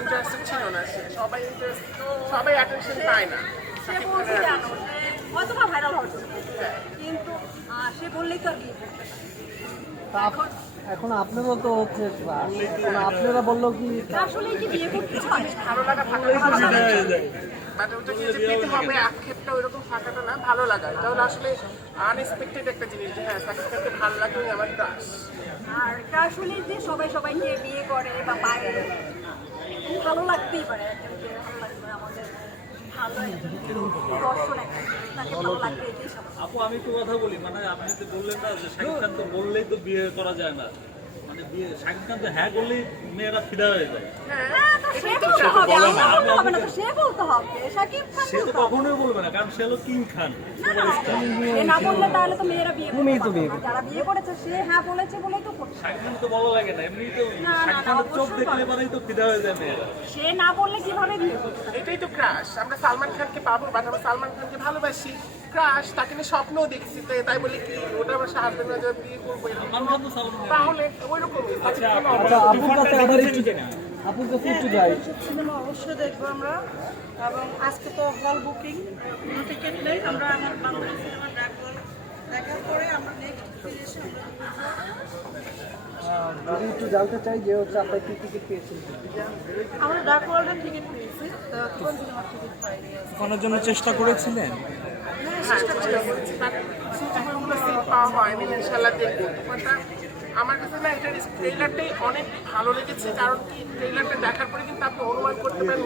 Interested ছিল না সে, সবাই অ্যাটেনশন পায় না। সে বলছে জানো যে হয়তো বা ভাইরাল হওয়ার জন্য, কিন্তু সে বললেই তো আর বিয়ে করবে না। তা এখন আপনারও তো হচ্ছে আপনারা বললো কি আসলে কি বিয়ে করতে হয়? ভালো লাগা বাট ওটাকে যে পেতে হবে আক্ষেপটা ওইরকম ফাঁকাটা না, ভালো লাগা এটা হলো আসলে আনএক্সপেক্টেড একটা জিনিস যে হ্যাঁ সাকিব খানকে ভালো লাগে উনি আমার ক্রাশ। আর আসলে যে সবাই সবাইকে বিয়ে করে বা পায়, ভালো লাগতেই পারে একজনকে, ভালো লাগবে আমাদের ভালো একজন দর্শন একটা, তাকে ভালো লাগবে এটাই সব। আপু আমি একটু কথা বলি, মানে আপনি তো বললেন না যে শাকিব খান তো বললেই তো বিয়ে করা যায় না, মানে বিয়ে শাকিব খান তো হ্যাঁ করলেই মেয়েরা ফিদা হয়ে যায়। হ্যাঁ, তো সে বলতে হবে, আমরা বলতে হবে না, তো সে বলতে হবে, শাকিব খান সে তো বলতে হবে। কখনোই বলবে না, কারণ সে হলো কিং খান। সে না বললে তাহলে তো মেয়েরা বিয়ে করবে না। আর যারা বিয়ে করেছে সে হ্যাঁ বলেছে বলেই তো করছে। শাকিব খান তো ভালো লাগে না, এমনি তো না, শাকিব খানের চোখ অবশ্যই দেখলে ভালো। পরেই তো ফিদা হয়ে যায় মেয়েরা। সে না বললে কিভাবে বিয়ে করবে? এটাই তো ক্রাশ। আমরা সালমান খানকে পাবো বাট আমরা সালমান খানকে ভালোবাসি, ক্রাশ তাকে নিয়ে স্বপ্নও দেখছি, তাই বলে কি ওটা আমার হাজবেন্ড বিয়ে করবো এরকম? সালমান খান তো সালমান খান। তাহলে ওই রকমই আচ্ছা আপুর কাছে আবার একটু যাই। সিনেমা অবশ্যই দেখবো আমরা, এবং আজকে তো হল বুকিং, কোনো টিকিট নেই। আমরা আমার বাংলা সিনেমা দেখার পরে আমরা নেক্সট ফিরে এসে যদি একটু জানতে চাই যে হচ্ছে আপনার কি টিকিট পেয়েছেন? আমরা ডার্ক ওয়ার্ল্ডের টিকিট পেয়েছি, কোন সিনেমার টিকিট পাইনি। ওখানের জন্য চেষ্টা করেছিলেন? পাওয়া হয়নি, ইনশাল্লাহ দেখবো। ব্যাপারটা আমার কাছে না এটার ট্রেলারটাই অনেক ভালো লেগেছে, কারণ কি ট্রেলারটা দেখার পরে কিন্তু আপনি অনুমান করতে পারেন